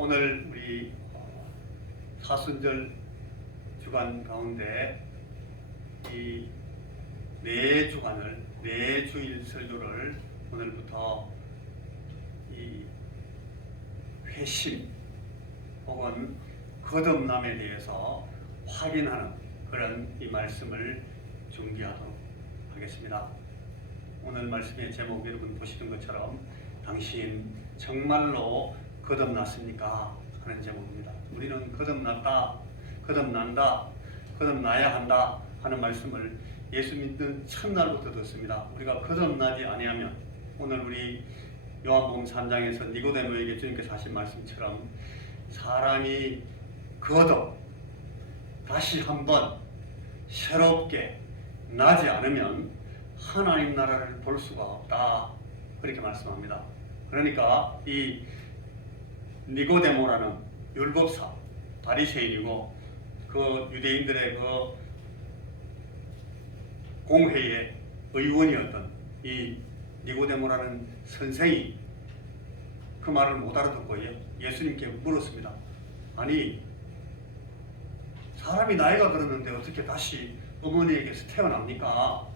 오늘 우리 사순절 주간 가운데 이 네 주간을, 네 주일 설교를 오늘부터 이 회심 혹은 거듭남에 대해서 확인하는 그런 이 말씀을 준비하도록 하겠습니다. 오늘 말씀의 제목 여러분 보시는 것처럼 당신 정말로 거듭났습니까? 하는 제목입니다. 우리는 거듭났다, 거듭난다, 거듭나야 한다 하는 말씀을 예수 믿는 첫날부터 듣습니다. 우리가 거듭나지 아니하면 오늘 우리 요한복음 3장에서 니고데모에게 주님께서 하신 말씀처럼 사람이 거듭 다시 한번 새롭게 나지 않으면 하나님 나라를 볼 수가 없다, 그렇게 말씀합니다. 그러니까 이 니고데모라는 율법사 바리새인이고 그 유대인들의 그 공회의 의원이었던 이 니고데모라는 선생이 그 말을 못 알아듣고 예수님께 물었습니다. 아니, 사람이 나이가 들었는데 어떻게 다시 어머니에게서 태어납니까?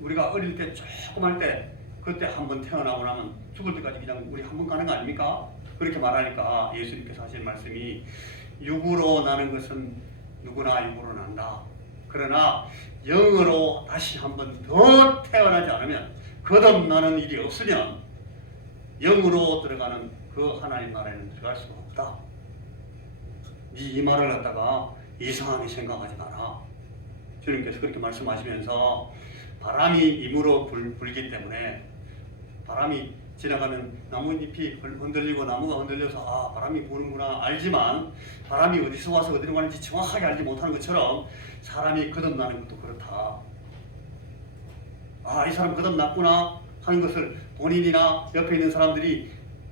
우리가 어릴 때 조금 할 때 그때 한번 태어나고 나면 죽을 때까지 그냥 우리 한번 가는 거 아닙니까? 그렇게 말하니까 예수님께서 하신 말씀이 육으로 나는 것은 누구나 육으로 난다. 그러나 영으로 다시 한번 더 태어나지 않으면 거듭나는 일이 없으면 영으로 들어가는 그 하나님 나라에는 들어갈 수가 없다. 이 말을 갖다가 이상하게 생각하지 마라. 주님께서 그렇게 말씀하시면서 바람이 임으로 불기 때문에 바람이 지나가면 나뭇잎이 흔들리고 나무가 흔들려서 바람이 부는구나 알지만 바람이 어디서 와서 어디로 가는지 정확하게 알지 못하는 것처럼 사람이 거듭나는 것도 그렇다. 이 사람 거듭났구나 하는 것을 본인이나 옆에 있는 사람들이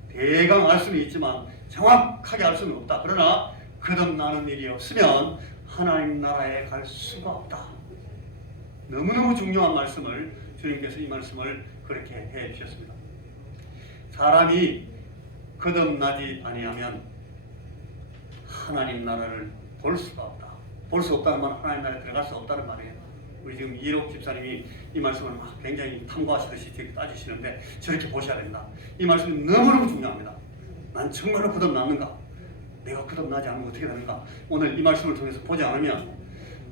대강 알 수는 있지만 정확하게 알 수는 없다. 그러나 거듭나는 일이 없으면 하나님 나라에 갈 수가 없다. 너무너무 중요한 말씀을 주님께서 이 말씀을 그렇게 해 주셨습니다. 사람이 거듭나지 아니하면 하나님 나라를 볼 수가 없다. 볼 수 없다는 말은 하나님 나라에 들어갈 수 없다는 말이에요. 우리 지금 이록 집사님이 이 말씀을 막 굉장히 탐구하시듯이 되게 따지시는데 저렇게 보셔야 됩니다. 이 말씀이 너무너무 중요합니다. 난 정말로 거듭났는가? 내가 거듭나지 않으면 어떻게 되는가? 오늘 이 말씀을 통해서 보지 않으면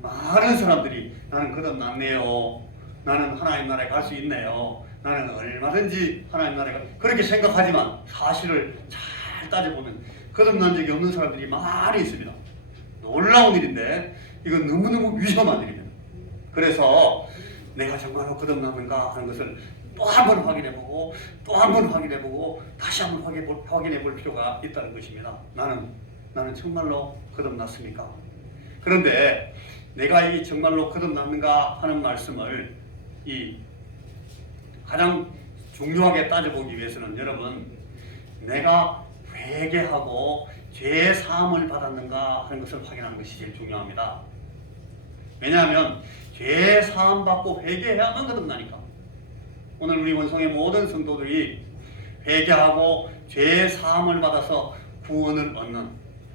많은 사람들이 나는 거듭났네요, 나는 하나님 나라에 갈 수 있네요, 나는 얼마든지 하나님 나라에 그렇게 생각하지만 사실을 잘 따져보면 거듭난 적이 없는 사람들이 많이 있습니다. 놀라운 일인데 이건 너무너무 위험한 일입니다. 그래서 내가 정말로 거듭났는가 하는 것을 또 한 번 확인해보고 또 한 번 확인해보고 다시 한 번 확인해볼 필요가 있다는 것입니다. 나는 정말로 거듭났습니까? 그런데 내가 이 정말로 거듭났는가 하는 말씀을 이 가장 중요하게 따져보기 위해서는 여러분, 내가 회개하고 죄 사함을 받았는가 하는 것을 확인하는 것이 제일 중요합니다. 왜냐하면 죄 사함 받고 회개해야만 거듭나니까. 오늘 우리 원성의 모든 성도들이 회개하고 죄 사함을 받아서 구원을 얻는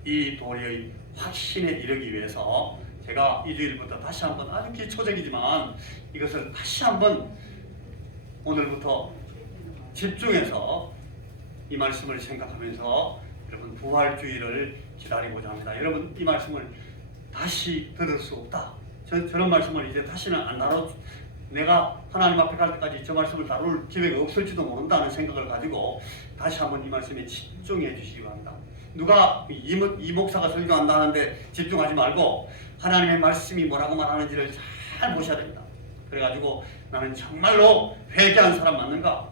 이 도리의 확신에 이르기 위해서 제가 이 주일부터 다시 한번 아주 기초적이지만 이것을 다시 한번 오늘부터 집중해서 이 말씀을 생각하면서 여러분 부활주의를 기다리고자 합니다. 여러분 이 말씀을 다시 들을 수 없다. 저런 말씀을 이제 다시는 안 다뤄. 내가 하나님 앞에 갈 때까지 저 말씀을 다룰 기회가 없을지도 모른다는 생각을 가지고 다시 한번 이 말씀에 집중해 주시기 바랍니다. 누가 이 목사가 설교한다 하는데 집중하지 말고 하나님의 말씀이 뭐라고 말하는지를 잘 보셔야 됩니다. 그래가지고 나는 정말로 회개한 사람 맞는가?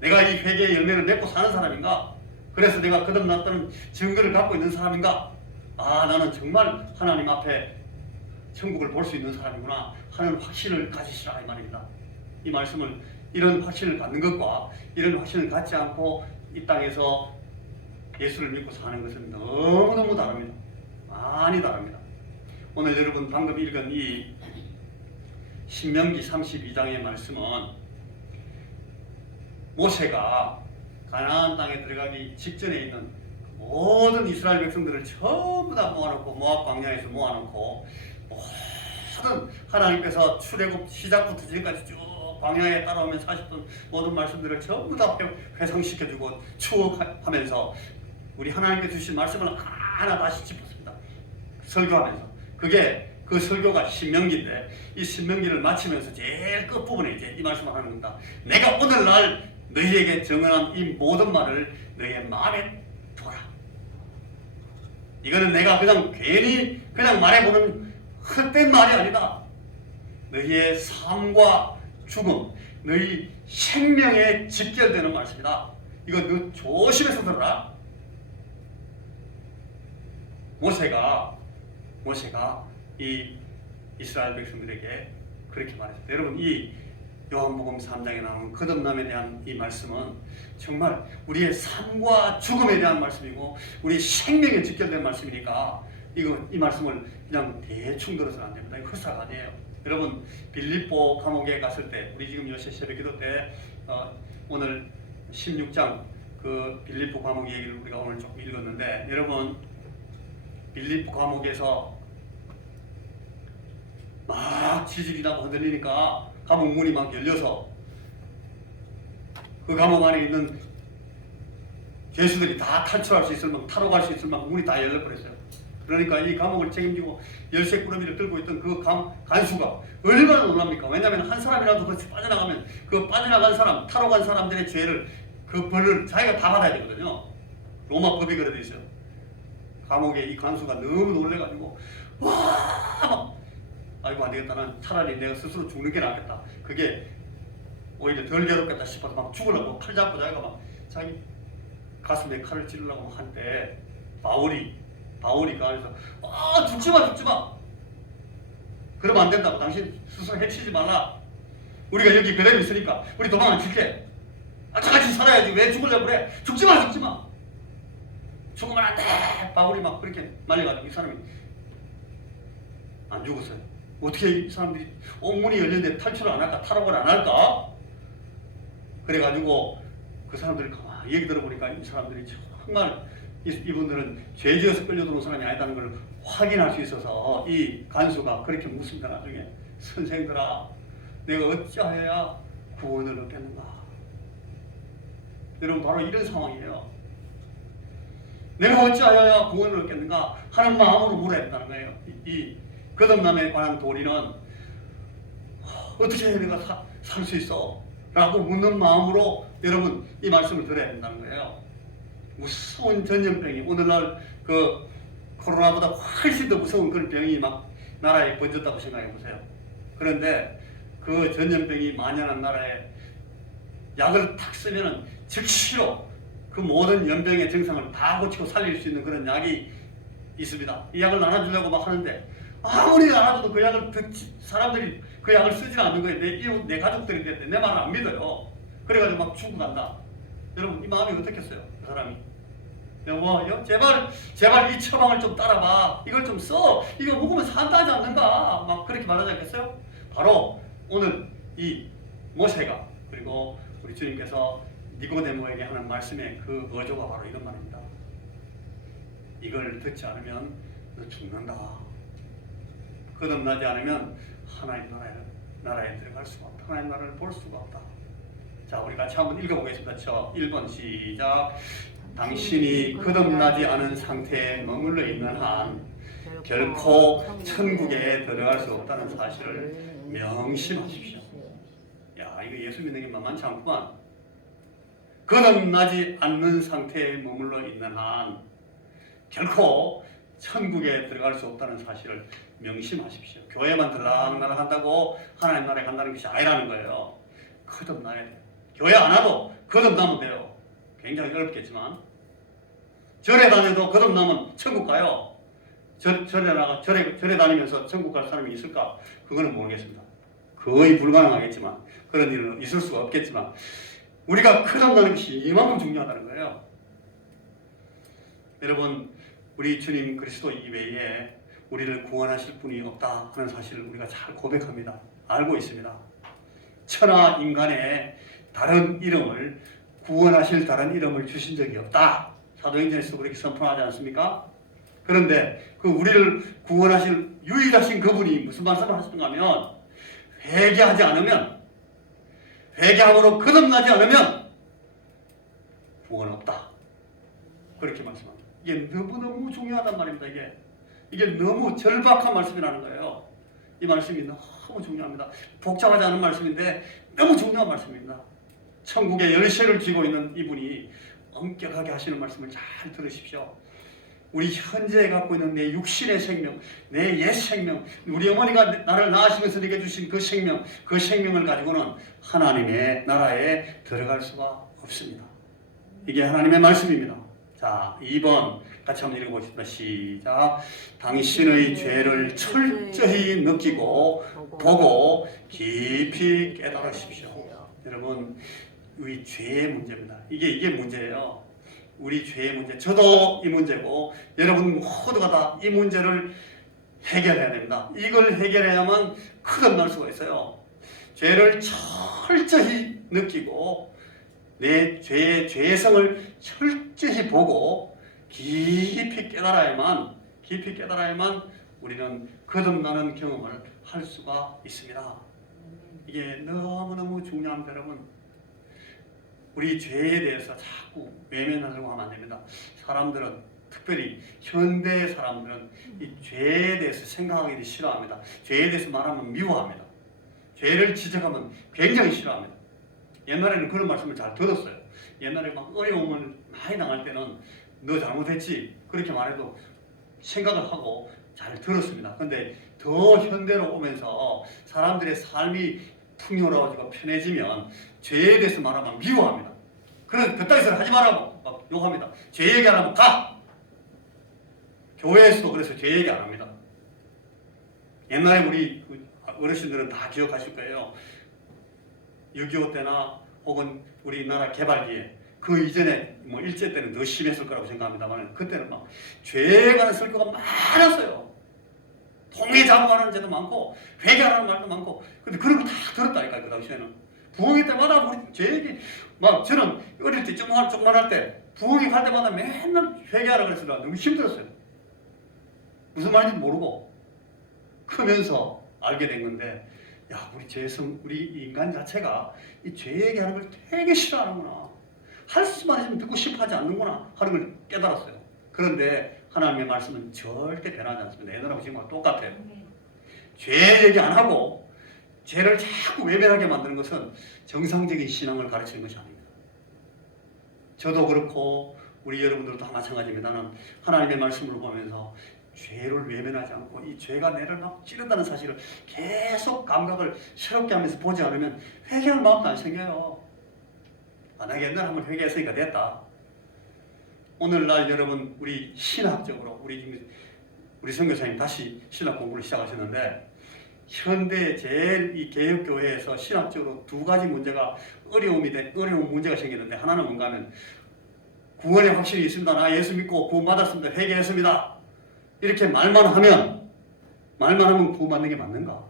내가 이 회개의 열매를 맺고 사는 사람인가? 그래서 내가 거듭났다는 증거를 갖고 있는 사람인가? 나는 정말 하나님 앞에 천국을 볼 수 있는 사람이구나 하는 확신을 가지시라 이 말입니다. 이 말씀을 이런 확신을 갖는 것과 이런 확신을 갖지 않고 이 땅에서 예수를 믿고 사는 것은 너무너무 다릅니다. 많이 다릅니다. 오늘 여러분 방금 읽은 이 신명기 32장의 말씀은 모세가 가나안 땅에 들어가기 직전에 있는 모든 이스라엘 백성들을 전부 다 모아놓고 모압 광야에서 모아놓고 모든 하나님께서 출애굽 시작부터 지금까지 쭉 광야에 따라오면 40분 모든 말씀들을 전부 다 회상시켜주고 추억하면서 우리 하나님께 주신 말씀을 하나하나 다시 짚었습니다. 설교하면서. 그게 그 설교가 신명기인데 이 신명기를 마치면서 제일 끝부분에 이제 이 말씀을 하는 겁니다. 내가 오늘날 너희에게 정언한 이 모든 말을 너희의 마음에 둬라. 이거는 내가 그냥 괜히 그냥 말해보는 헛된 말이 아니다. 너희의 삶과 죽음, 너희 생명에 직결되는 말씀이다. 이거 너 조심해서 들어라. 모세가 이 이스라엘 백성들에게 그렇게 말했습니다. 여러분, 이 요한복음 3장에 나오는 거듭남에 대한 이 말씀은 정말 우리의 삶과 죽음에 대한 말씀이고 우리 생명에 직결된 말씀이니까 이 말씀을 그냥 대충 들어서는 안 됩니다. 이거 헛사가 아니에요. 여러분, 빌립보 감옥에 갔을 때 우리 지금 요새 새벽 기도 때 오늘 16장 그 빌립보 감옥 얘기를 우리가 오늘 조금 읽었는데, 여러분, 빌립보 감옥에서 막 지진이 나고 흔들리니까 감옥 문이 막 열려서 그 감옥 안에 있는 죄수들이 다 탈출할 수 있을 만큼, 타러 갈 수 있을 만큼 문이 다 열려버렸어요. 그러니까 이 감옥을 책임지고 열쇠 꾸러미를 들고 있던 그 간수가 얼마나 놀랍니까? 왜냐하면 한 사람이라도 같이 빠져나가면 그 빠져나간 사람, 타러 간 사람들의 죄를, 그 벌을 자기가 다 받아야 되거든요. 로마 법이 그래 돼 있어요. 감옥에 이 간수가 너무 놀래가지고 와! 아이고 안 되겠다. 난 차라리 내가 스스로 죽는 게 낫겠다. 그게 오히려 덜 괴롭겠다 싶어서 막 죽으려고 칼 잡고 자기가 막 자기 가슴에 칼을 찌르려고 한때 바울이 그 안에서 죽지마 그러면 안 된다고. 당신 스스로 해치지 말라. 우리가 여기 베렘이 있으니까 우리 도망 안 칠게. 같이 살아야지. 왜 죽으려고 그래. 죽지마 죽으면 안 돼. 바울이 막 그렇게 말려가지고 이 사람이 안 죽었어요. 어떻게 이 사람들이 문이 열렸는데 탈출을 안 할까? 탈옥을 안 할까? 그래가지고 그 사람들이 가만히 얘기 들어보니까 이 사람들이 정말 이분들은 죄지어서 끌려들어온 사람이 아니다는 걸 확인할 수 있어서 이 간수가 그렇게 묻습니다. 나중에 선생들아, 내가 어찌하여야 구원을 얻겠는가? 여러분, 바로 이런 상황이에요. 내가 어찌하여야 구원을 얻겠는가 하는 마음으로 물어야 한다는 거예요. 이 거듭남에 관한 도리는 어떻게 해야 내가 살 수 있어? 라고 묻는 마음으로 여러분 이 말씀을 들어야 된다는 거예요. 무서운 전염병이, 오늘날 그 코로나보다 훨씬 더 무서운 그런 병이 막 나라에 번졌다고 생각해 보세요. 그런데 그 전염병이 만연한 나라에 약을 탁 쓰면은 즉시로 그 모든 연병의 증상을 다 고치고 살릴 수 있는 그런 약이 있습니다. 이 약을 나눠주려고 막 하는데 아무리 나눠줘도 그 약을 사람들이 그 약을 쓰지 않는 거예요. 내 가족들인데 내 말을 안 믿어요. 그래가지고 막 죽어간다. 여러분, 이 마음이 어떻겠어요? 그 사람이. 여보, 제발 이 처방을 좀 따라봐. 이걸 좀 써. 이거 먹으면 산다지 않는가? 막 그렇게 말하지 않겠어요? 바로 오늘 이 모세가, 그리고 우리 주님께서 니고데모에게 하는 말씀의 그 어조가 바로 이런 말입니다. 이걸 듣지 않으면 너 죽는다. 거듭나지 않으면 하나님 나라에 들어갈 수가 없다. 하나님 나라를 볼 수가 없다. 자, 우리 같이 한번 읽어보겠습니다. 1번 시작. 당신이 거듭나지 않은 상태에 머물러 있는 한 결코 천국에 들어갈 수 없다는 사실을 명심하십시오. 야, 이거 예수 믿는 게 만만치 않구만. 거듭나지 않는 상태에 머물러 있는 한 결코 천국에 들어갈 수 없다는 사실을 명심하십시오. 교회만 들락날락 한다고 하나님 나라에 간다는 것이 아니라는 거예요. 거듭나야 돼요. 교회 안 와도 거듭나면 돼요. 굉장히 어렵겠지만 절에 다녀도 거듭나면 천국 가요. 절에 다니면서 천국 갈 사람이 있을까? 그거는 모르겠습니다. 거의 불가능하겠지만, 그런 일은 있을 수가 없겠지만, 우리가 거듭나는 것이 이만큼 중요하다는 거예요. 여러분, 우리 주님 그리스도 이외에 우리를 구원하실 분이 없다 하는 사실을 우리가 잘 고백합니다. 알고 있습니다. 천하 인간의 다른 이름을, 구원하실 다른 이름을 주신 적이 없다. 사도행전에서 그렇게 선포하지 않습니까? 그런데 그 우리를 구원하실 유일하신 그분이 무슨 말씀을 하시는가 하면 회개하지 않으면, 회개함으로 거듭나지 않으면 구원 없다. 그렇게 말씀합니다. 이게 너무너무 중요하단 말입니다. 이게 너무 절박한 말씀이라는 거예요. 이 말씀이 너무 중요합니다. 복잡하지 않은 말씀인데 너무 중요한 말씀입니다. 천국의 열쇠를 쥐고 있는 이분이 엄격하게 하시는 말씀을 잘 들으십시오. 우리 현재 갖고 있는 내 육신의 생명, 내 옛 생명, 우리 어머니가 나를 낳으시면서 내게 주신 그 생명을 가지고는 하나님의 나라에 들어갈 수가 없습니다. 이게 하나님의 말씀입니다. 자, 2번 같이 한번 읽어보겠습니다. 시작. 당신의 죄를 철저히 느끼고 보고 깊이 깨달으십시오. 여러분, 우리 죄의 문제입니다. 이게 문제예요. 우리 죄의 문제. 저도 이 문제고 여러분 모두가 다 이 문제를 해결해야 됩니다. 이걸 해결해야만 거듭날 수가 있어요. 죄를 철저히 느끼고 내 죄성을 철저히 보고 깊이 깨달아야만 우리는 거듭나는 경험을 할 수가 있습니다. 이게 너무너무 중요합니다. 여러분, 우리 죄에 대해서 자꾸 외면하려고 하면 안 됩니다. 사람들은, 특별히 현대 사람들은 이 죄에 대해서 생각하기를 싫어합니다. 죄에 대해서 말하면 미워합니다. 죄를 지적하면 굉장히 싫어합니다. 옛날에는 그런 말씀을 잘 들었어요. 옛날에 막 어려움을 많이 당할 때는 너 잘못했지 그렇게 말해도 생각을 하고 잘 들었습니다. 근데 더 현대로 오면서 사람들의 삶이 풍요로워지고 편해지면 죄에 대해서 말하면 미워합니다. 그래서 그따위 소리 하지 말라고 막 욕합니다. 죄 얘기 안 하면 가! 교회에서도 그래서 죄 얘기 안 합니다. 옛날에 우리 어르신들은 다 기억하실 거예요. 6.25 때나 혹은 우리나라 개발기에 그 이전에 뭐 일제 때는 더 심했을 거라고 생각합니다만 그때는 막 죄에 관한 설교가 많았어요. 통해 자부하는 죄도 많고 회개하라는 말도 많고 근데 그런 거 다 들었다니까요. 그 당시에는 부흥회 때마다 우리 죄 얘기 막 저는 어릴 때 조그만할 때 부흥회 갈 때마다 맨날 회개하라 그랬어요. 너무 힘들었어요. 무슨 말인지 모르고 크면서 알게 된 건데 야, 우리 인간 자체가 이 죄 얘기하는 걸 되게 싫어하는구나. 할 수만 있으면 듣고 싶어 하지 않는구나 하는 걸 깨달았어요. 그런데 하나님의 말씀은 절대 변하지 않습니다. 옛날하고 지금하고 똑같아요. 죄 얘기 안 하고 죄를 자꾸 외면하게 만드는 것은 정상적인 신앙을 가르치는 것이 아닙니다. 저도 그렇고 우리 여러분들도 다 마찬가지입니다. 나는 하나님의 말씀을 보면서 죄를 외면하지 않고 이 죄가 내를 막 찌른다는 사실을 계속 감각을 새롭게 하면서 보지 않으면 회개할 마음도 안 생겨요. 만약에 옛날에 한번 회개했으니까 됐다. 오늘날 여러분 우리 신학적으로 우리 선교사님 다시 신학 공부를 시작하셨는데 현대 제일 이 개혁교회에서 신학적으로 두 가지 문제가 어려운 문제가 생기는데 하나는 뭔가 하면 구원의 확신이 있습니다. 나 예수 믿고 구원받았습니다. 회개했습니다. 이렇게 말만 하면 구원받는 게 맞는가?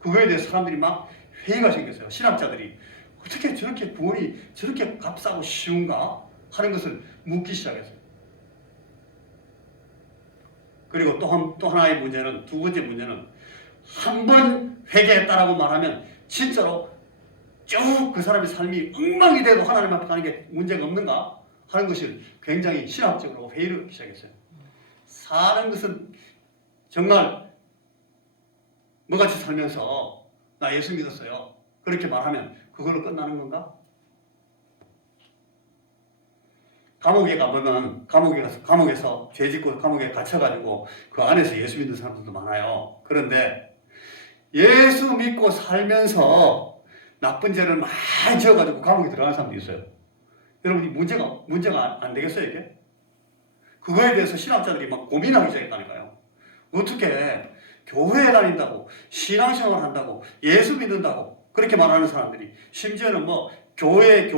그거에 대해서 사람들이 막 회의가 생겼어요. 신학자들이 어떻게 저렇게 구원이 저렇게 값싸고 쉬운가 하는 것을 묻기 시작했어요. 그리고 또 하나의 문제는 두 번째 문제는 한 번 회개했다라고 말하면 진짜로 쭉 그 사람의 삶이 엉망이 되고 하나님 앞에 가는 게 문제가 없는가 하는 것을 굉장히 신학적으로 회의를 하기 시작했어요. 사는 것은 정말 뭐같이 살면서 나 예수 믿었어요. 그렇게 말하면 그걸로 끝나는 건가? 감옥에 가보면 감옥에서 죄 짓고 감옥에 갇혀가지고 그 안에서 예수 믿는 사람들도 많아요. 그런데 예수 믿고 살면서 나쁜 죄를 많이 지어가지고 감옥에 들어가는 사람도 있어요. 여러분 문제가 안 되겠어요 이게? 그거에 대해서 신학자들이 막 고민하기 시작했다니까요. 어떻게 교회에 다닌다고 신앙생활 한다고 예수 믿는다고 그렇게 말하는 사람들이 심지어는 뭐 교회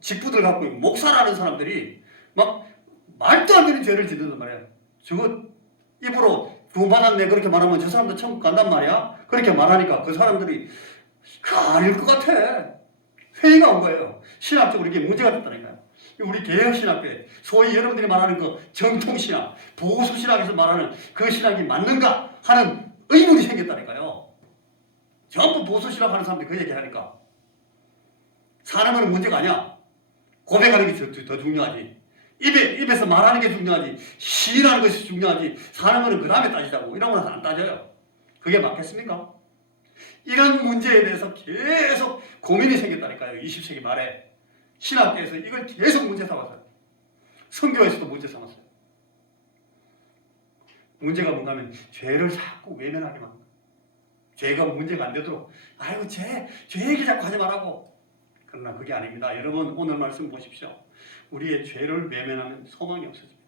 직분들 갖고 있는 목사라는 사람들이 막 말도 안 되는 죄를 짓는단 말이에요. 저거 입으로 구원받았네 그렇게 말하면 저 사람도 천국 간단 말이야. 그렇게 말하니까 그 사람들이 아닐 것 같아. 회의가 온 거예요. 신학적으로 이게 문제가 됐다니까요. 우리 개혁신학교에 소위 여러분들이 말하는 그 정통신학, 보수신학에서 말하는 그 신학이 맞는가 하는 의문이 생겼다니까요. 전부 보수신학 하는 사람들이 그 얘기하니까 사는 거는 문제가 아니야. 고백하는 게 더 중요하지. 입에서 말하는 게 중요하지. 시인하는 것이 중요하지. 사는 거는 그 다음에 따지자고. 이런 거는 안 따져요. 그게 맞겠습니까? 이런 문제에 대해서 계속 고민이 생겼다니까요. 20세기 말에 신학계에서 이걸 계속 문제 삼았어요. 선교에서도 문제 삼았어요. 문제가 뭔가 하면 죄를 자꾸 외면하기만 합니다. 죄가 문제가 안 되도록 아이고 죄 얘기 자꾸 하지 말라고. 그러나 그게 아닙니다. 여러분 오늘 말씀 보십시오. 우리의 죄를 외면하면 소망이 없어집니다.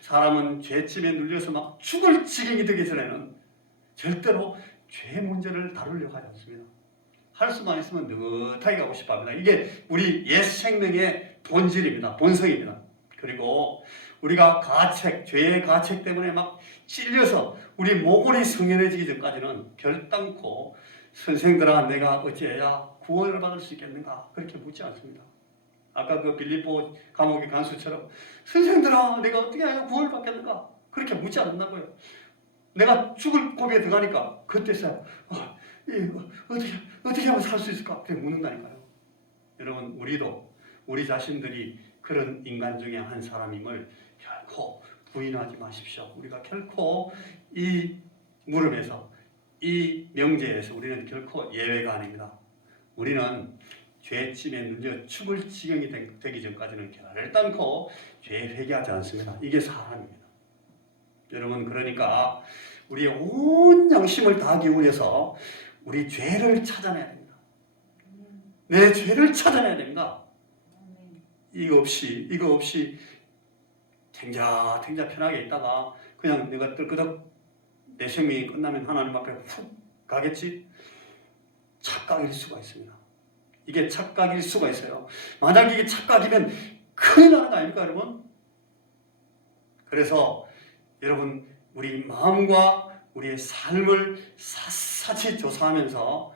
사람은 죄침에 눌려서 막 죽을 지경이 되기 전에는 절대로 죄 문제를 다루려고 하지 않습니다. 할 수만 있으면 느긋하게 가고 싶어 합니다. 이게 우리 옛 생명의 본질입니다. 본성입니다. 그리고 우리가 죄의 가책 때문에 막 찔려서 우리 모골이 성연해지기 전까지는 결단코 선생들아 내가 어찌해야 구원을 받을 수 있겠는가 그렇게 묻지 않습니다. 아까 그 빌립보 감옥의 간수처럼 선생들아 내가 어떻게 해야 구원을 받겠는가 그렇게 묻지 않는다고요. 내가 죽을 고비에 들어가니까 그때서야 어떻게 하면 살 수 있을까 그렇게 묻는다니까요. 여러분 우리도 우리 자신들이 그런 인간 중에 한 사람임을 결코 부인하지 마십시오. 우리가 결코 이 물음에서 이 명제에서 우리는 결코 예외가 아닙니다. 우리는 죄침에 눌려 죽을 지경이 되기 전까지는 결단코 죄에 회개하지 않습니다. 이게 사람입니다. 여러분 그러니까 우리의 온 양심을 다 기울여서 우리 죄를 찾아내야 됩니다. 내 죄를 찾아내야 됩니다. 이거 없이 탱자 편하게 있다가 그냥 내가 뜰끄덕 내 생명이 끝나면 하나님 앞에 훅 가겠지? 착각일 수가 있습니다. 이게 착각일 수가 있어요. 만약 이게 착각이면 큰일 나는 거 아닙니까 여러분? 그래서 여러분 우리 마음과 우리의 삶을 샅샅이 조사하면서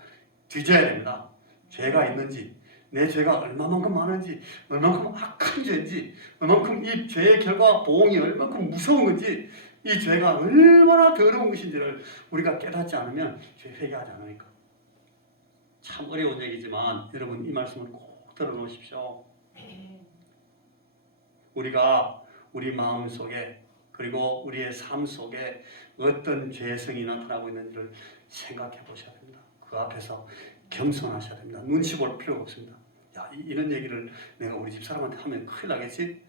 뒤져야 됩니다. 죄가 있는지 내 죄가 얼마만큼 많은지 얼마만큼 악한 죄인지 얼마만큼 이 죄의 결과 보응이 얼마만큼 무서운 건지 이 죄가 얼마나 더러운 것인지를 우리가 깨닫지 않으면 죄 회개하지 않으니까 참 어려운 얘기지만 여러분 이 말씀을 꼭 들어놓으십시오. 우리가 우리 마음 속에 그리고 우리의 삶 속에 어떤 죄성이 나타나고 있는지를 생각해 보셔야 됩니다. 그 앞에서 겸손하셔야 됩니다. 눈치 볼 필요가 없습니다. 야, 이런 얘기를 내가 우리 집사람한테 하면 큰일 나겠지?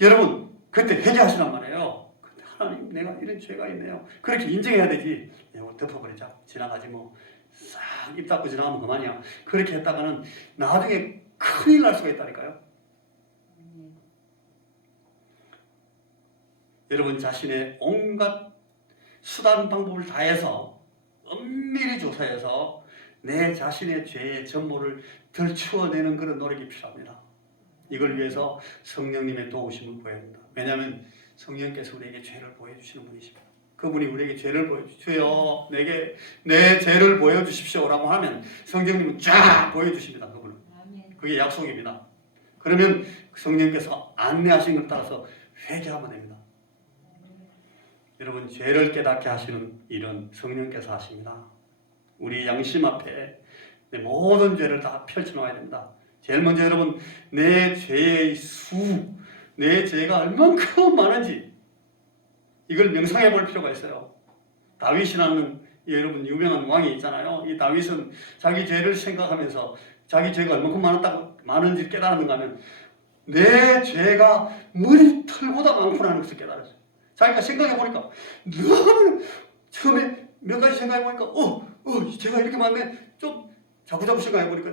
여러분 그때 회개하시란 말이에요. 근데 하나님 내가 이런 죄가 있네요. 그렇게 인정해야 되지. 이거 덮어버리자. 지나가지 뭐. 싹 입 닫고 지나가면 그만이야. 그렇게 했다가는 나중에 큰일 날 수가 있다니까요. 여러분 자신의 온갖 수단 방법을 다해서 엄밀히 조사해서 내 자신의 죄의 전모를 덜추어내는 그런 노력이 필요합니다. 이걸 위해서 성령님의 도우심을 구해야 합니다. 왜냐하면 성령께서 우리에게 죄를 보여주시는 분이십니다. 그분이 우리에게 죄를 보여주세요. 내게 내 죄를 보여주십시오라고 하면 성령님은 쫙 보여주십니다. 그분은. 그게 약속입니다. 그러면 성령께서 안내하신 것 따라서 회개하면 됩니다. 여러분 죄를 깨닫게 하시는 일은 성령께서 하십니다. 우리 양심 앞에 내 모든 죄를 다 펼쳐놓아야 됩니다. 제일 먼저 여러분 내 죄의 내 죄가 얼만큼 많은지 이걸 명상해 볼 필요가 있어요. 다윗이라는 여러분 유명한 왕이 있잖아요. 이 다윗은 자기 죄를 생각하면서 자기 죄가 얼만큼 많은지 깨달았는가 하면 내 죄가 머리털보다 많구나는 것을 깨달았어요. 자기가 생각해 보니까 너무 처음에 몇 가지 생각해 보니까 제가 이렇게 많네. 좀 자꾸자꾸 생각해 보니까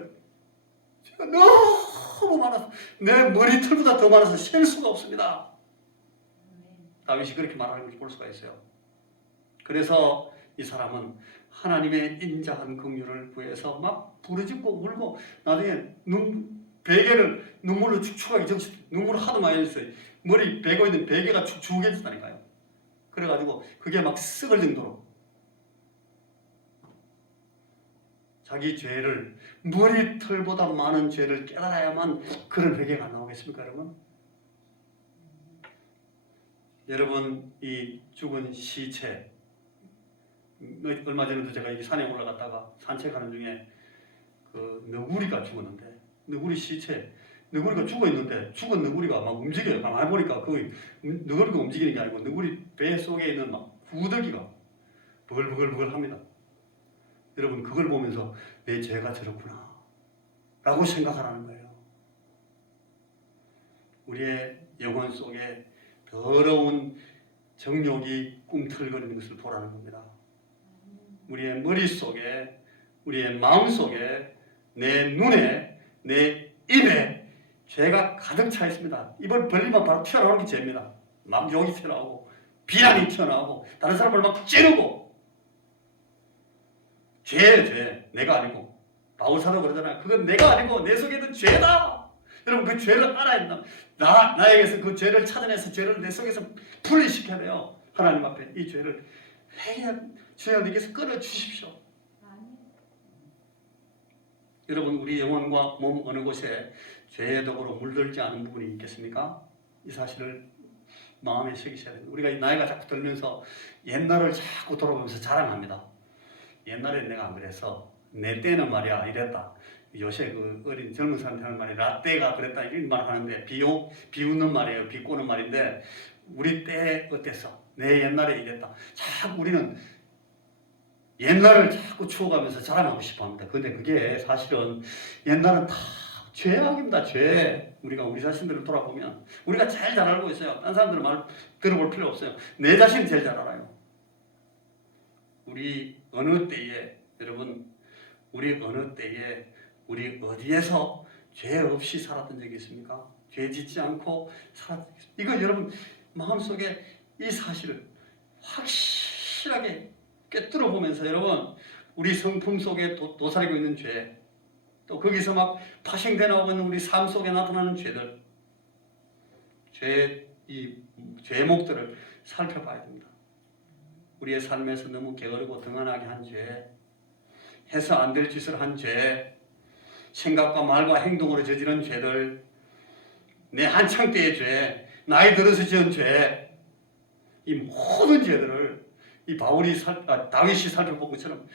제가 너무 많아서 내 머리털보다 더 많아서 셀 수가 없습니다. 다윗이 그렇게 말하는 걸 볼 수가 있어요. 그래서 이 사람은 하나님의 인자한 긍휼을 구해서 막 부르짖고 울고 나중에 베개를 눈물로 축축하게 적시 눈물을 하도 많이 흘렸어요. 머리 베고 있는 베개가 축축해졌다니까요. 그래가지고 그게 막 썩을 정도로. 자기 죄를 머리털보다 많은 죄를 깨달아야만 그런 회개가 나오겠습니까, 여러분? 여러분, 이 죽은 시체, 얼마 전에도 제가 이 산에 올라갔다가 산책하는 중에 그 너구리가 죽었는데, 너구리 시체, 너구리가 죽어 있는데 죽은 너구리가 막 움직여요. 가만히 보니까 그 너구리가 움직이는 게 아니고 너구리 배 속에 있는 막 구더기가 버글버글 합니다. 여러분, 그걸 보면서 내 죄가 저렇구나 라고 생각하라는 거예요. 우리의 영혼 속에 더러운 정욕이 꿈틀거리는 것을 보라는 겁니다. 우리의 머릿속에, 우리의 마음속에, 내 눈에, 내 입에 죄가 가득 차 있습니다. 입을 벌리면 바로 튀어나오는 게 죄입니다. 막 욕이 튀어나오고 비난이 튀어나오고 다른 사람을 막 찌르고, 죄예요, 죄. 내가 아니고. 바울사도 그러잖아요. 그건 내가 아니고 내 속에 있는 죄다. 여러분, 그 죄를 알아야 된다. 나에게서 그 죄를 찾아내서 죄를 내 속에서 분리시켜야 돼요. 하나님 앞에 이 죄를 주여 내게서 끊어주십시오. 여러분, 우리 영혼과 몸 어느 곳에 죄의 독으로 물들지 않은 부분이 있겠습니까? 이 사실을 마음에 새기셔야 됩니다. 우리가 나이가 자꾸 들면서 옛날을 자꾸 돌아보면서 자랑합니다. 옛날에 내가 안 그래서, 내 때는 말이야 이랬다. 요새 그 어린 젊은 사람한테 하는 말이 라떼가 그랬다 이런 말 하는데 비웃는 말이에요. 비꼬는 말인데, 우리 때 어땠어? 내 옛날에 이랬다. 자꾸 우리는 옛날을 자꾸 추억하면서 자랑하고 싶어 합니다. 근데 그게 사실은 옛날은 다 죄악입니다. 죄. 우리가 우리 자신들을 돌아보면 우리가 제일 잘 알고 있어요. 딴 사람들은 말 들어볼 필요 없어요. 내 자신이 제일 잘 알아요. 우리 어느 때에, 여러분, 우리 어느 때에, 우리 어디에서 죄 없이 살았던 적이 있습니까? 죄 짓지 않고 살았던 적이 있습니까? 이거 여러분 마음속에 이 사실을 확실하게 꿰뚫어 보면서, 여러분, 우리 성품 속에 도사리고 있는 죄, 또 거기서 막 파생돼 나오고 있는 우리 삶 속에 나타나는 죄들, 이 죄목들을 살펴봐야 됩니다. 우리의 삶에서 너무 게으르고 등한하게 한 죄, 해서 안 될 짓을 한 죄, 생각과 말과 행동으로 저지른 죄들, 내 한창 때의 죄, 나이 들어서 지은 죄, 이 모든 죄들을 이 다윗이 살펴본 것처럼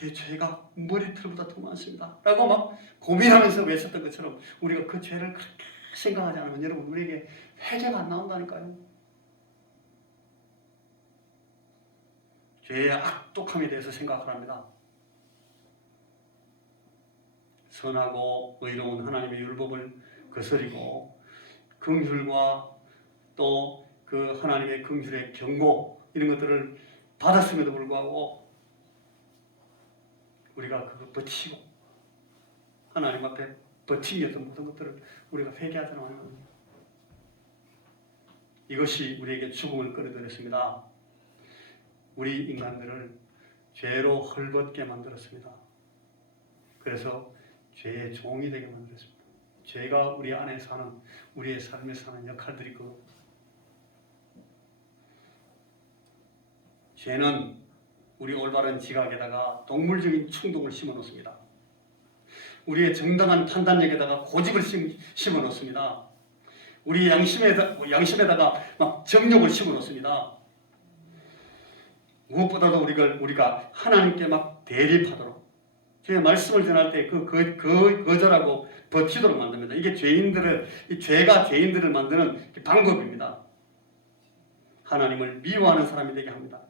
내 죄가 머리털보다 더 많습니다 라고 막 고민하면서 외쳤던 것처럼, 우리가 그 죄를 그렇게 생각하지 않으면 여러분, 우리에게 회개가 안 나온다니까요. 죄의 악독함에 대해서 생각을 합니다. 선하고 의로운 하나님의 율법을 거스리고 긍휼과 또 그 하나님의 긍휼의 경고, 이런 것들을 받았음에도 불구하고 우리가 그걸 버티고 하나님 앞에 버티었던 모든 것들을 우리가 회개하지 않는 겁니다. 이것이 우리에게 죽음을 끌어들였습니다. 우리 인간들을 죄로 헐벗게 만들었습니다. 그래서 죄의 종이 되게 만들었습니다. 죄가 우리 안에 사는, 우리의 삶에 사는 역할들이 죄는 우리 올바른 지각에다가 동물적인 충동을 심어놓습니다. 우리의 정당한 판단력에다가 고집을 심어놓습니다. 우리 양심에다가 막 정욕을 심어놓습니다. 무엇보다도 우리가 하나님께 막 대립하도록, 죄의 말씀을 전할 때 거절하고 버티도록 만듭니다. 이게 죄가 죄인들을 만드는 방법입니다. 하나님을 미워하는 사람이 되게 합니다.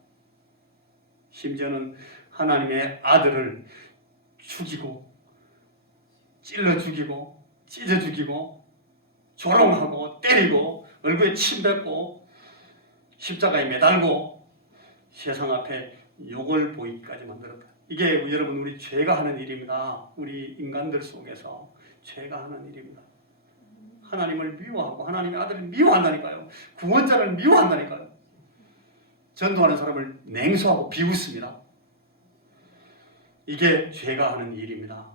심지어는 하나님의 아들을 죽이고 찔러 죽이고 찢어 죽이고 조롱하고 때리고 얼굴에 침 뱉고 십자가에 매달고 세상 앞에 욕을 보이기까지 만들었다. 이게 여러분, 우리 죄가 하는 일입니다. 우리 인간들 속에서 죄가 하는 일입니다. 하나님을 미워하고 하나님의 아들을 미워한다니까요. 구원자를 미워한다니까요. 전도하는 사람을 냉소하고 비웃습니다. 이게 죄가 하는 일입니다.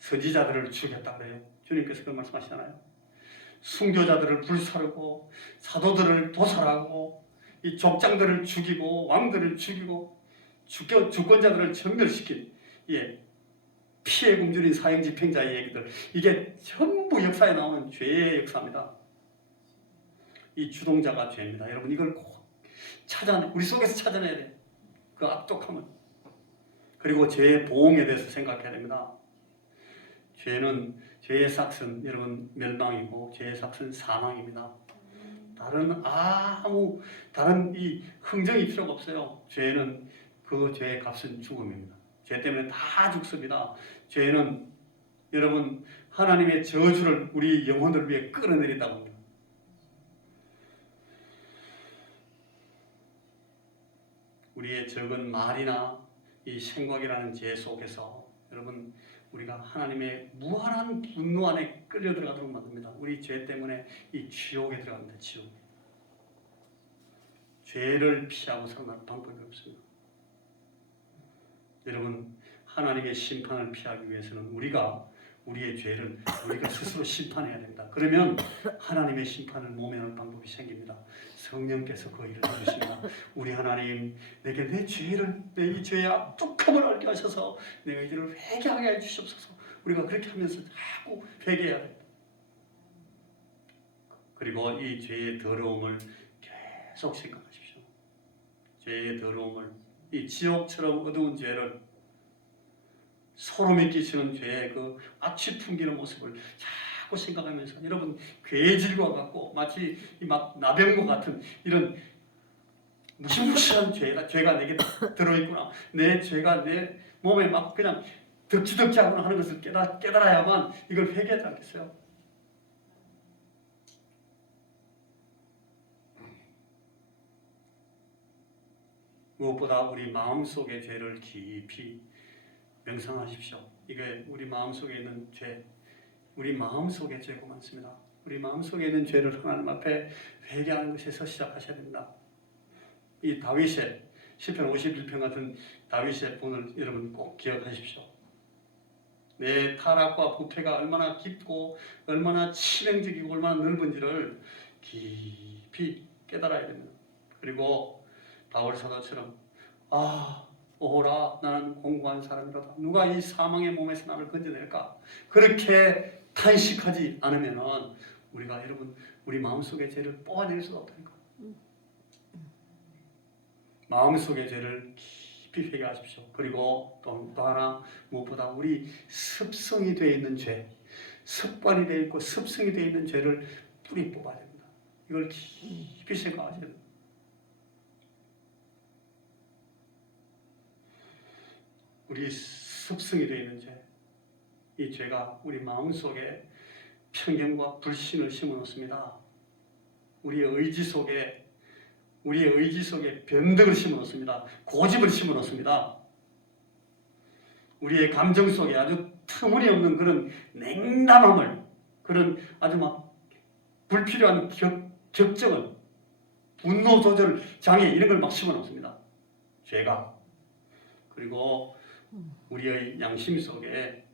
선지자들을 죽였다 그래요. 주님께서 그 말씀하시잖아요. 순교자들을 불사르고 사도들을 도살하고 이 족장들을 죽이고 왕들을 죽이고 주권자들을 전멸시킨 피해 굶주린 사형 집행자의 얘기들, 이게 전부 역사에 나오는 죄의 역사입니다. 이 주동자가 죄입니다. 여러분 이걸 꼭 우리 속에서 찾아내야 돼요. 그 악독함을. 그리고 죄의 보응에 대해서 생각해야 됩니다. 죄의 삭은 여러분 멸망이고 죄의 삭은 사망입니다. 다른 이 흥정이 필요가 없어요. 죄는 그 죄의 값은 죽음입니다. 죄 때문에 다 죽습니다. 죄는 여러분 하나님의 저주를 우리 영혼을 위해 끌어내린다고 합니다. 우리의 적은 말이나 이 생각이라는 죄 속에서 여러분 우리가 하나님의 무한한 분노 안에 끌려 들어가도록 만듭니다. 우리 죄 때문에 이 지옥에 들어갑니다. 지옥. 죄를 피하고 살아날 방법이 없습니다. 여러분 하나님의 심판을 피하기 위해서는 우리의 죄를 우리가 스스로 심판해야 됩니다. 그러면 하나님의 심판을 모면할 방법이 생깁니다. 성령께서 그 일을 해주십니다. 우리 하나님, 내게 내 이 죄의 악독함을 알게 하셔서 내 의지를 회개하게 해주시옵소서. 우리가 그렇게 하면서 자꾸 회개해야 됩니다. 그리고 이 죄의 더러움을 계속 생각하십시오. 죄의 더러움을, 이 지옥처럼 어두운 죄를, 소름이 끼치는 죄의 그 악취 풍기는 모습을 자꾸 생각하면서 여러분 괴질과 같고 마치 막 나병과 같은 이런 무시무시한 죄가 내게 들어있구나. 내 죄가 내 몸에 막 그냥 덕지덕지 하는 것을 깨달아야만 이걸 회개하지 않겠어요? 무엇보다 우리 마음속의 죄를 깊이 명상하십시오. 이게 우리 마음속에 있는 죄, 우리 마음속의 죄가 많습니다. 우리 마음속에 있는 죄를 하나님 앞에 회개하는 것에서 시작하셔야 됩니다. 이 다윗의 시편 51편 같은 다윗의 본을 여러분 꼭 기억하십시오. 내 타락과 부패가 얼마나 깊고 얼마나 치명적이고 얼마나 넓은지를 깊이 깨달아야 됩니다. 그리고 바울 사도처럼 오호라 나는 공고한 사람이로다. 누가 이 사망의 몸에서 나를 건져낼까? 그렇게 탄식하지 않으면 우리가 여러분 우리 마음속의 죄를 뽑아낼 수가 없다니까. 마음속의 죄를 깊이 회개하십시오. 그리고 또 하나 무엇보다 우리 습성이 되어 있는 죄, 습관이 되어 있고 습성이 되어 있는 죄를 뿌리 뽑아야 됩니다. 이걸 깊이 생각하셔야 됩니다. 우리 습성이 되어 있는 죄, 이 죄가 우리 마음속에 편견과 불신을 심어놓습니다. 우리의 의지 속에 변덕을 심어놓습니다. 고집을 심어놓습니다. 우리의 감정 속에 아주 터무니없는 그런 냉담함을, 그런 아주 막 불필요한 격정을, 분노 조절 장애 이런 걸 막 심어놓습니다. 죄가. 그리고 우리의 양심 속에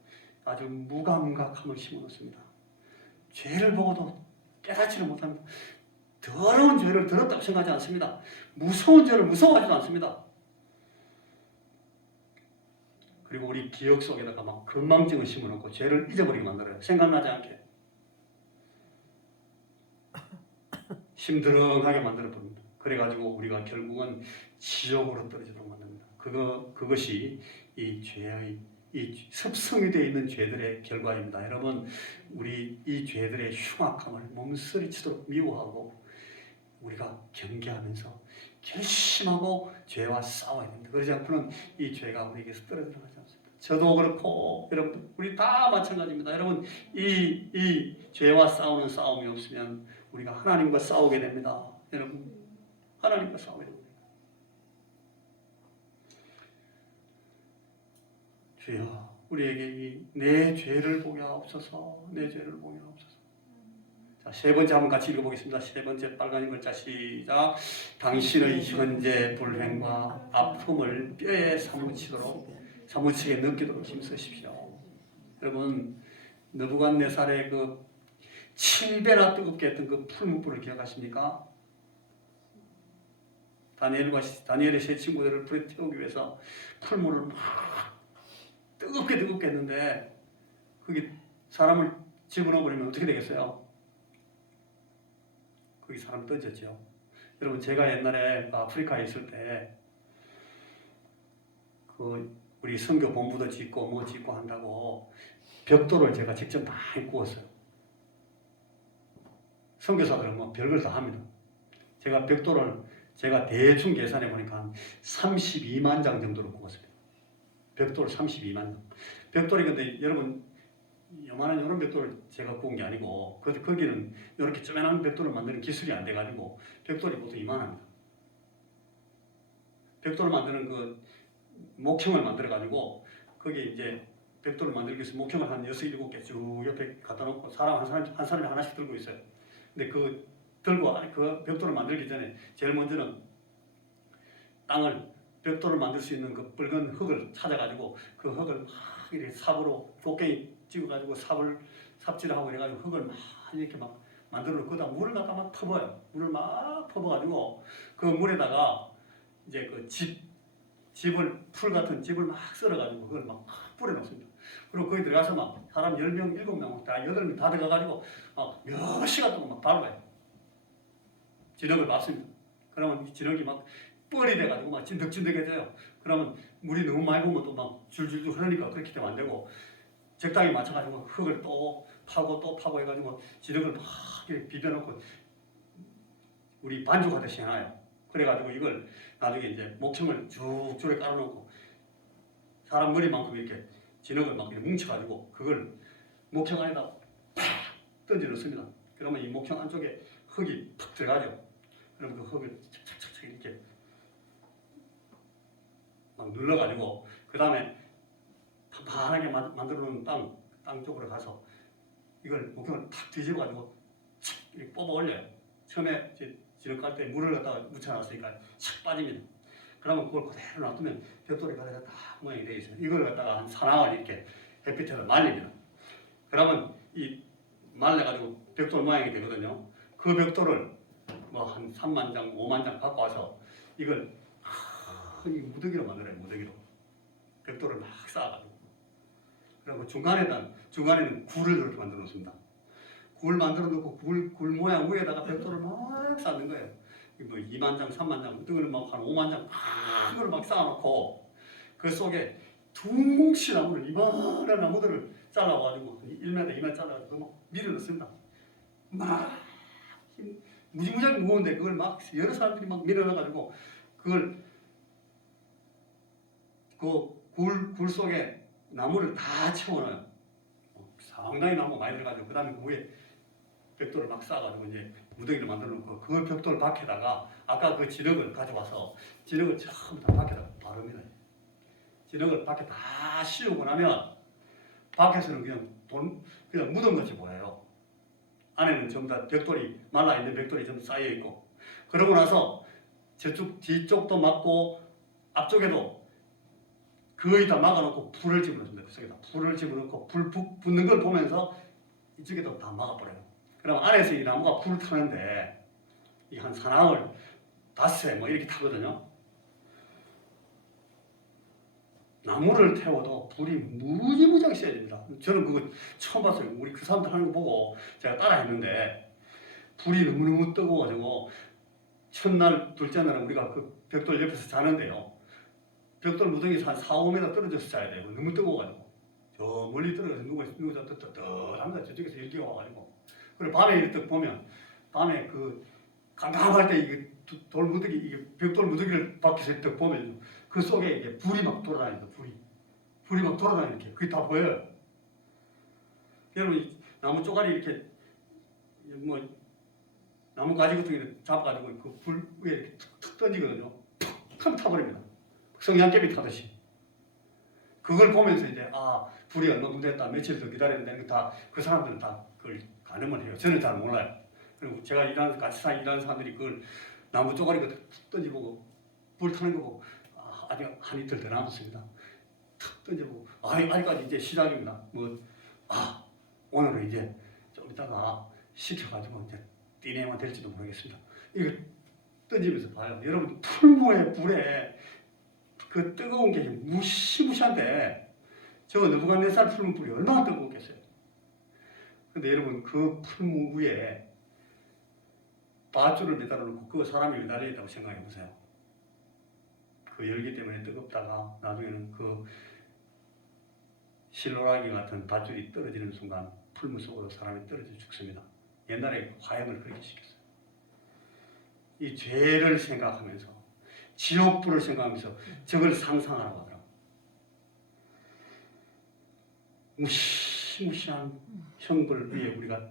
아주 무감각함을 심어놓습니다. 죄를 보고도 깨닫지를 못합니다. 더러운 죄를 더럽다고 생각하지 않습니다. 무서운 죄를 무서워하지도 않습니다. 그리고 우리 기억 속에다가 막 건망증을 심어놓고 죄를 잊어버리게 만들어요. 생각나지 않게. 힘들어하게 만들어버립니다. 그래가지고 우리가 결국은 지옥으로 떨어지도록 만듭니다. 그것이 이 죄의 이 습성이 되어 있는 죄들의 결과입니다. 여러분, 우리 이 죄들의 흉악함을 몸서리치도록 미워하고 우리가 경계하면서 결심하고 죄와 싸워야 됩니다. 그러지 않고는 이 죄가 우리에게서 떨어져나가지 않습니다. 저도 그렇고 여러분 우리 다 마찬가지입니다. 여러분 이 죄와 싸우는 싸움이 없으면 우리가 하나님과 싸우게 됩니다. 여러분 하나님과 싸우게 됩니다. 주여 우리에게 내 죄를 보게 하옵소서. 내 죄를 보게 하옵소서. 자, 세 번째 한번 같이 읽어보겠습니다. 세 번째 빨간 글자 시작. 당신의 현재 불행과 아픔을 뼈에 사무치게 느끼도록 힘쓰십시오. 여러분 느부갓네살의 그 7배나 뜨겁게 했던 그 풀무불을 기억하십니까? 다니엘의 세 친구들을 불에 태우기 위해서 풀물을 막 뜨겁게 했는데 거기 사람을 집어넣어 버리면 어떻게 되겠어요? 거기 사람 떠졌죠. 여러분 제가 옛날에 아프리카에 있을 때 그 우리 선교 본부도 짓고 뭐 짓고 한다고 벽돌을 제가 직접 많이 구웠어요. 선교사들은 뭐 별걸 다 합니다. 제가 벽돌을 제가 대충 계산해 보니까 한 32만 장 정도로 구웠습니다. 벽돌 32만 장. 벽돌이 근데 여러분 요만한 이런 벽돌을 제가 구운 게 아니고 거기는 이렇게 쪼매난 벽돌을 만드는 기술이 안 돼가지고 벽돌이 보통 이만합니다. 벽돌을 만드는 그 목형을 만들어가지고 거기 이제 벽돌을 만들기 위해서 목형을 한 6, 7개 쭉 옆에 갖다 놓고 한 사람이 하나씩 들고 있어요. 근데 그 벽돌을 만들기 전에 제일 먼저는 벽돌을 만들 수 있는 그 붉은 흙을 찾아가지고 그 흙을 막 이렇게 삽으로 곡괭이 찍어가지고 삽질하고 이래가지고 흙을 막 이렇게 막 만들어 놓고 그다음 물을 갖다 막 퍼부어요. 물을 막 퍼부어가지고 그 물에다가 이제 그 풀 같은 집을 막 썰어가지고 그걸 막 뿌려놓습니다. 그리고 거기 들어가서 막 사람 10명, 7명, 다 8명 다 들어가가지고 몇 시간 동안 막 밟아요. 진흙을 밟습니다. 그러면 이 진흙이 막 뻘이 돼가지고 막 진득진득해져요. 그러면 물이 너무 많이 부으면 또 막 줄줄줄 흐르니까 그렇게 되면 안 되고 적당히 맞춰가지고 흙을 또 파고 해가지고 진흙을 막 이렇게 비벼놓고 우리 반죽하듯이 해놔요. 그래가지고 이걸 나중에 이제 목청을 쭉 줄에 깔아놓고 사람 머리만큼 이렇게 진흙을 막 이렇게 뭉쳐가지고 그걸 목청 안에다 팍 던져 넣습니다. 그러면 이 목청 안쪽에 흙이 푹 들어가죠. 그럼 그 흙을 착착착 이렇게 막 눌러가지고 그 다음에 판판하게 만들어 놓은 땅 쪽으로 가서 이걸 목청을 탁 뒤집어가지고 착 이렇게 뽑아 올려요. 처음에 진흙 깔 때 물을 갖다가 묻혀놨으니까 착 빠집니다. 그러면 그걸 그대로 놔두면 벽돌이 그대로 다 모양이 되어 있어요. 이걸 갖다가 한 사나흘 이렇게 햇빛에다 말립니다. 그러면 이 말려가지고 벽돌 모양이 되거든요. 그 벽돌을 뭐 한 3만 장, 5만 장 갖고 와서 이걸 무더기로 만들어요. 무더기로 벽돌을 막 쌓아가지고 그리고 중간에는 굴을 이렇게 만들어 놓습니다. 굴 만들어 놓고 굴 모양 위에다가 벽돌을 막 쌓는 거예요. 뭐 2만 장, 3만 장, 어떤 막 한 5만 장 큰 걸 막 쌓아놓고 그 속에 둥실 나무를 이만한 나무들을 잘라가지고 1m, 2m 잘라가지고 막 밀어 넣습니다. 막 무지무지하게 무거운데 그걸 막 여러 사람들이 막 밀어 넣어가지고 그걸 그 굴 속에 나무를 다 채워넣어요. 상당히 나무 많이 들어가지고 그 다음에 그 위에 벽돌을 막 쌓아가지고 이제 무더기를 만들어 놓고 그 벽돌 밖에다가 아까 그 진흙을 가져와서 진흙을 처음 다 밖에다가 바릅니다. 진흙을 밖에 다 씌우고 나면 밖에서는 그냥 무덤같이 보여요. 안에는 전부 다 말라있는 벽돌이 전부 쌓여있고 그러고 나서 저쪽 뒤쪽도 막고 앞쪽에도 거의 다 막아놓고 불을 집어넣습니다. 그 속에다 불을 집어넣고 불 붙는 걸 보면서 이쪽에도 다 막아버려요. 그럼 안에서 이 나무가 불을 타는데 이 한 사나흘, 닷새 뭐 이렇게 타거든요. 나무를 태워도 불이 무지무지하게 세야 됩니다. 저는 그거 처음 봤어요. 우리 그 사람들 하는 거 보고 제가 따라 했는데 불이 너무너무 뜨거워가지고 첫날, 둘째 날은 우리가 그 벽돌 옆에서 자는데요. 벽돌 무더기에서 한 4, 5m 떨어져서 자야 돼요. 너무 뜨거워가지고. 저 멀리 떨어져서 누가 뜨뜻합니다. 저쪽에서 열기가 와가지고. 그리고 밤에 이렇게 보면 밤에 그 깜깜할 때 이게 돌 무더기, 이게 벽돌 무더기를 밖에서 이렇게 보면 그 속에 이게 불이 막 돌아다닙니다. 불이 막 돌아다니는 게 그게 다 보여요. 여러분 나무 쪼가리 이렇게 뭐 나무 가지 같은 거 잡아가지고 그 불 위에 이렇게 툭툭 던지거든요. 툭 타버립니다. 성냥개비 타듯이. 그걸 보면서 이제 불이 얼마 됐다, 며칠 더 기다려야 되는 거 다 그 사람들은 다 그걸 가늠을 해요. 저는 잘 몰라요. 그리고 제가 같이 일하는 사람들이 그걸 나무 쪼가리 툭 던져보고 불 타는 거 보고 아직 한 이틀 더 남았습니다. 툭 던져보고 아직까지 이제 시작입니다. 오늘은 이제 좀 이따가 식혀가지고 이제 띠내만 될지도 모르겠습니다. 이거 던지면서 봐요. 여러분 풀무의 불에 그 뜨거운 게 무시무시한데 저 느부갓네살 풀무 불이 얼마나 뜨거웠겠어요. 근데 여러분 그 풀무 위에 밧줄을 매달아 놓고 그 사람이 매달려 있다고 생각해 보세요. 그 열기 때문에 뜨겁다가 나중에는 그 실로라기 같은 밧줄이 떨어지는 순간 풀무 속으로 사람이 떨어져 죽습니다. 옛날에 화형을 그렇게 시켰어요. 이 죄를 생각하면서 지옥불을 생각하면서 저걸 상상하라고 하더라고요. 무시무시한 형벌 위에 우리가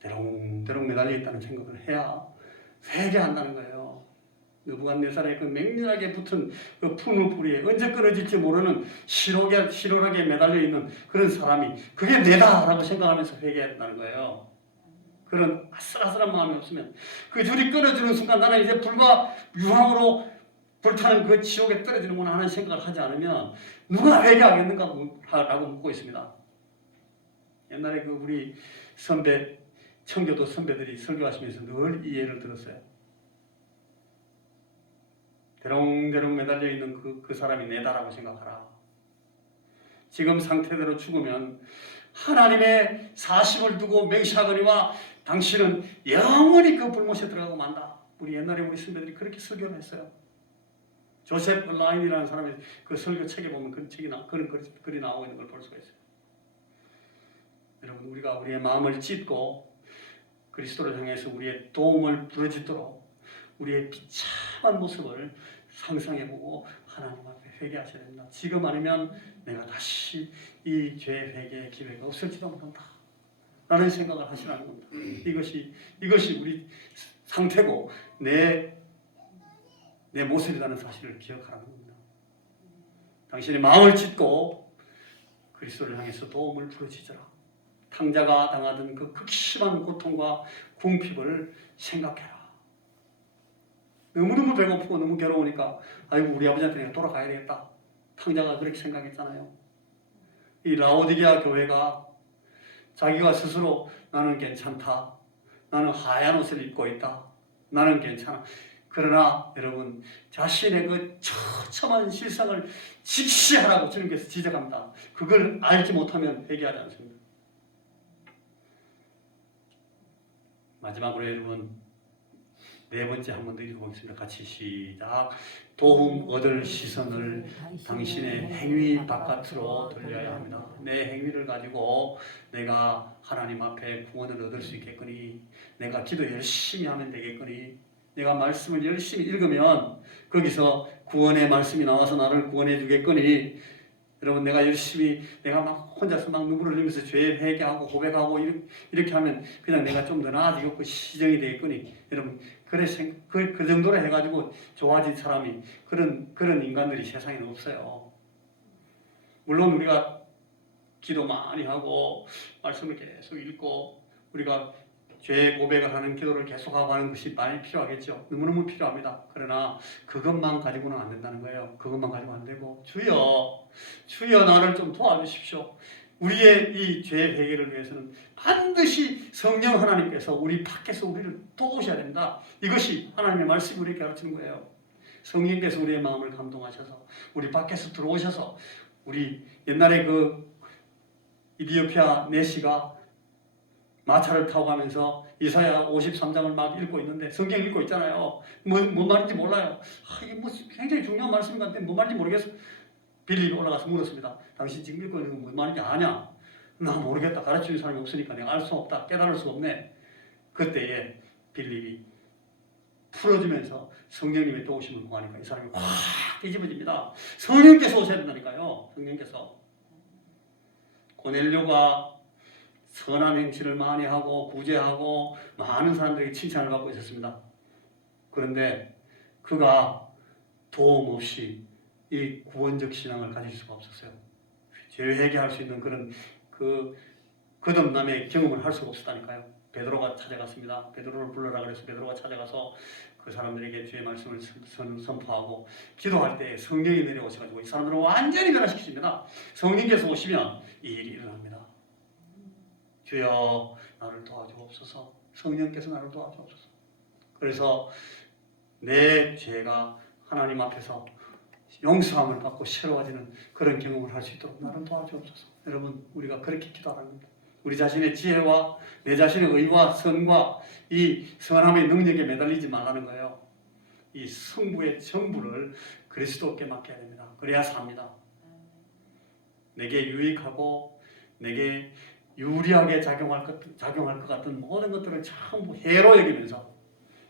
대롱대롱 매달려 있다는 생각을 해야 회개한다는 거예요. 느부갓네살의 그 맹렬하게 붙은 그 풀무불에 언제 끊어질지 모르는 실오라게 매달려 있는 그런 사람이 그게 내다라고 생각하면서 회개한다는 거예요. 그런 아슬아슬한 마음이 없으면 그 줄이 끊어지는 순간 나는 이제 불과 유황으로 불타는 그 지옥에 떨어지는구나 하는 생각을 하지 않으면 누가 회개하겠는가라고 묻고 있습니다. 옛날에 그 우리 선배 청교도 선배들이 설교하시면서 늘 이 예를 들었어요. 대롱대롱 매달려 있는 그 사람이 내다라고 생각하라. 지금 상태대로 죽으면 하나님의 사심을 두고 맹시하거니와 당신은 영원히 그 불못에 들어가고 만다. 우리 옛날에 우리 선배들이 그렇게 설교를 했어요. 조셉 라인이라는 사람의 그 설교 책에 보면 그런 글이 나오고 있는 걸 볼 수가 있어요. 여러분 우리가 우리의 마음을 찢고 그리스도를 향해서 우리의 도움을 부르짖도록 우리의 비참한 모습을 상상해보고 하나님 앞에 회개하셔야 됩니다. 지금 아니면 내가 다시 이 죄 회개의 기회가 없을지도 모른다 라는 생각을 하시라는 겁니다. 이것이 우리 상태고 내 모습이라는 사실을 기억하라는 겁니다. 당신의 마음을 찢고 그리스도를 향해서 도움을 부르짖으라. 탕자가 당하던 그 극심한 고통과 궁핍을 생각해라. 너무너무 배고프고 너무 괴로우니까 아이고 우리 아버지한테 내가 돌아가야 되겠다. 탕자가 그렇게 생각했잖아요. 이 라오디게아 교회가 자기가 스스로 나는 괜찮다. 나는 하얀 옷을 입고 있다. 나는 괜찮아. 그러나 여러분 자신의 그 처참한 실상을 직시하라고 주님께서 지적합니다. 그걸 알지 못하면 회개하지 않습니다. 마지막으로 여러분 네 번째 한 번 더 읽어보겠습니다. 같이 시작. 도움 얻을 시선을 당신의 행위 바깥으로 돌려야 합니다. 내 행위를 가지고 내가 하나님 앞에 구원을 얻을 수 있겠거니, 내가 기도 열심히 하면 되겠거니, 내가 말씀을 열심히 읽으면 거기서 구원의 말씀이 나와서 나를 구원해 주겠거니, 여러분 내가 막 혼자서 막 눈물을 흘리면서 죄 회개하고 고백하고 이렇게 하면 그냥 내가 좀 더 나아지겠고 시정이 되겠거니, 여러분 그 정도로 해가지고 좋아진 사람이 그런 인간들이 세상에는 없어요. 물론 우리가 기도 많이 하고 말씀을 계속 읽고 우리가 죄 고백을 하는 기도를 계속하고 하는 것이 많이 필요하겠죠. 너무너무 필요합니다. 그러나 그것만 가지고는 안 된다는 거예요. 그것만 가지고 안 되고 주여 나를 좀 도와주십시오. 우리의 이 죄 해결을 위해서는 반드시 성령 하나님께서 우리 밖에서 우리를 도우셔야 됩니다. 이것이 하나님의 말씀이 우리에게 가르치는 거예요. 성령께서 우리의 마음을 감동하셔서 우리 밖에서 들어오셔서 우리 옛날에 그 이디오피아 내시가 마차를 타고 가면서 이사야 53장을 막 읽고 있는데 성경 읽고 있잖아요. 뭔 말인지 몰라요. 이게 굉장히 중요한 말씀인 것 같은데 뭔 말인지 모르겠어. 빌립이 올라가서 물었습니다. 당신 지금 읽고 있는 건 뭔 말인지 아냐? 나 모르겠다. 가르치는 사람이 없으니까 내가 알 수 없다. 깨달을 수 없네. 그때에 빌립이 풀어주면서 성령님의 도우심을 구하니까 이 사람이 확 뒤집어집니다. 성령께서 오셔야 된다니까요. 성령께서. 고넬료가 선한 행실을 많이 하고 구제하고 많은 사람들에게 칭찬을 받고 있었습니다. 그런데 그가 도움 없이 이 구원적 신앙을 가질 수가 없었어요. 죄 회개할 수 있는 그런 거듭남의 경험을 할 수가 없었다니까요. 베드로가 찾아갔습니다. 베드로를 불러라 그래서 베드로가 찾아가서 그 사람들에게 주의 말씀을 선포하고 기도할 때 성령이 내려오셔가지고 이 사람들을 완전히 변화시키십니다. 성령께서 오시면 이 일이 일어납니다. 주여 나를 도와주옵소서. 성령께서 나를 도와주옵소서. 그래서 내 죄가 하나님 앞에서 용서함을 받고 새로워지는 그런 경험을 할 수 있도록 나를 도와주옵소서. 여러분, 우리가 그렇게 기도하는 겁니다. 우리 자신의 지혜와 내 자신의 의와 선과 이 선함의 능력에 매달리지 말라는 거예요. 이 승부의 전부를 그리스도께 맡겨야 됩니다. 그래야 삽니다. 내게 유익하고 내게 유리하게 작용할 것 같은 모든 것들을 전부 해로 여기면서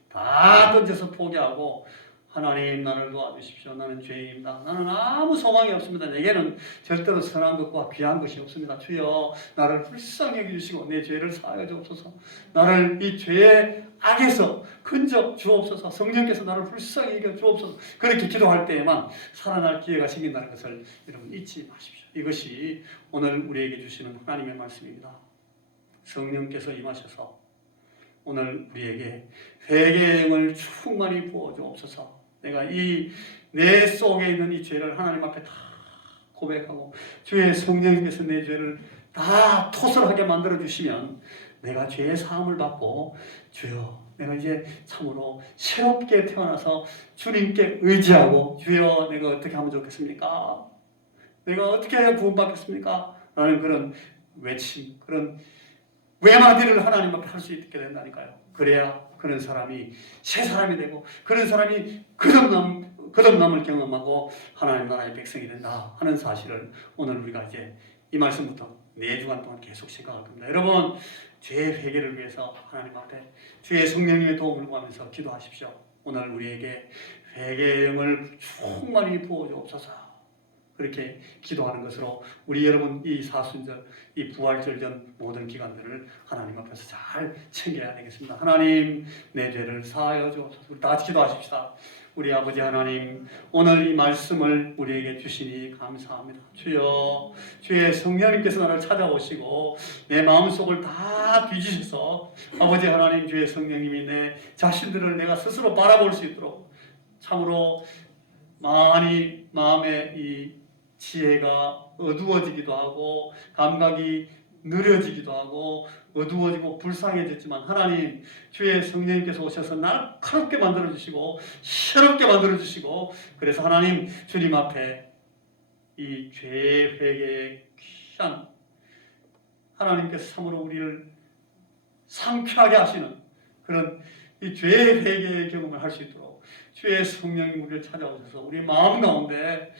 다 던져서 포기하고 하나님 나를 도와주십시오. 나는 죄인입니다. 나는 아무 소망이 없습니다. 내게는 절대로 선한 것과 귀한 것이 없습니다. 주여 나를 불쌍히 여겨주시고 내 죄를 사하여 주옵소서. 나를 이 죄의 악에서 건져 주옵소서. 성령께서 나를 불쌍히 여겨 주옵소서. 그렇게 기도할 때에만 살아날 기회가 생긴다는 것을 여러분 잊지 마십시오. 이것이 오늘 우리에게 주시는 하나님의 말씀입니다. 성령께서 임하셔서 오늘 우리에게 회개의 영을 충만히 부어 주옵소서. 내가 이 내 속에 있는 이 죄를 하나님 앞에 다 고백하고 주의 성령님께서 내 죄를 다 토설하게 만들어 주시면 내가 죄의 사함을 받고 주여 내가 이제 참으로 새롭게 태어나서 주님께 의지하고 주여 내가 어떻게 하면 좋겠습니까? 내가 어떻게 해야 구원받겠습니까? 라는 그런 외침, 그런 외마디를 하나님 앞에 할 수 있게 된다니까요. 그래야 그런 사람이 새 사람이 되고 그런 사람이 거듭남을 경험하고 하나님 나라의 백성이 된다 하는 사실을 오늘 우리가 이제 이 말씀부터 4주간 동안 계속 생각할 겁니다. 여러분, 죄의 회개를 위해서 하나님 앞에 주의 성령님의 도움을 구하면서 기도하십시오. 오늘 우리에게 회개의 영을 충만히 부어주옵소서. 그렇게 기도하는 것으로 우리 여러분 이 사순절, 이 부활절 전 모든 기간들을 하나님 앞에서 잘 챙겨야 되겠습니다. 하나님, 내 죄를 사하여 주옵소서. 우리 다 같이 기도하십시다. 우리 아버지 하나님, 오늘 이 말씀을 우리에게 주시니 감사합니다. 주여, 주의 성령님께서 나를 찾아오시고 내 마음속을 다 뒤지셔서 아버지 하나님, 주의 성령님이 내 자신들을 내가 스스로 바라볼 수 있도록 참으로 많이 마음의 이 지혜가 어두워지기도 하고 감각이 느려지기도 하고 어두워지고 불쌍해졌지만 하나님, 주의 성령님께서 오셔서 날카롭게 만들어주시고 새롭게 만들어주시고 그래서 하나님, 주님 앞에 이 죄의 회개의 귀한 하나님께서 참으로 우리를 상쾌하게 하시는 그런 이 죄의 회개의 경험을 할 수 있도록 주의 성령님 우리를 찾아오셔서 우리의 마음 가운데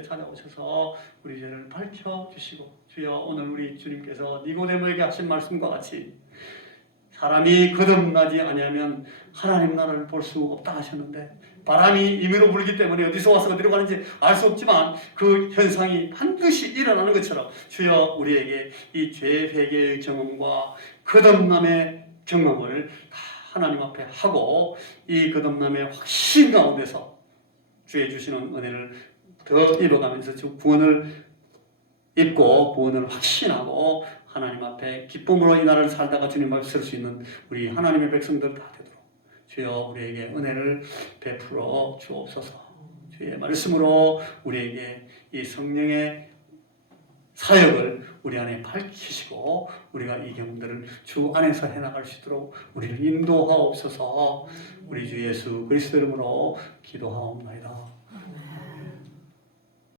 찾아오셔서 우리 죄를 밝혀주시고 주여, 오늘 우리 주님께서 니고데모에게 하신 말씀과 같이 사람이 거듭나지 아니하면 하나님 나라를 볼 수 없다 하셨는데 바람이 임의로 불기 때문에 어디서 와서 어디로 가는지 알 수 없지만 그 현상이 반드시 일어나는 것처럼 주여, 우리에게 이 죄 회개의 경험과 거듭남의 경험을 다 하나님 앞에 하고 이 거듭남의 확신 가운데서 주의 주시는 은혜를 더 입어가면서 구원을 입고 구원을 확신하고 하나님 앞에 기쁨으로 이 날을 살다가 주님 앞에 설 수 있는 우리 하나님의 백성들 다 되도록 주여 우리에게 은혜를 베풀어 주옵소서. 주의 말씀으로 우리에게 이 성령의 사역을 우리 안에 밝히시고 우리가 이 경험들을 주 안에서 해나갈 수 있도록 우리를 인도하옵소서. 우리 주 예수 그리스도 이름으로 기도하옵나이다.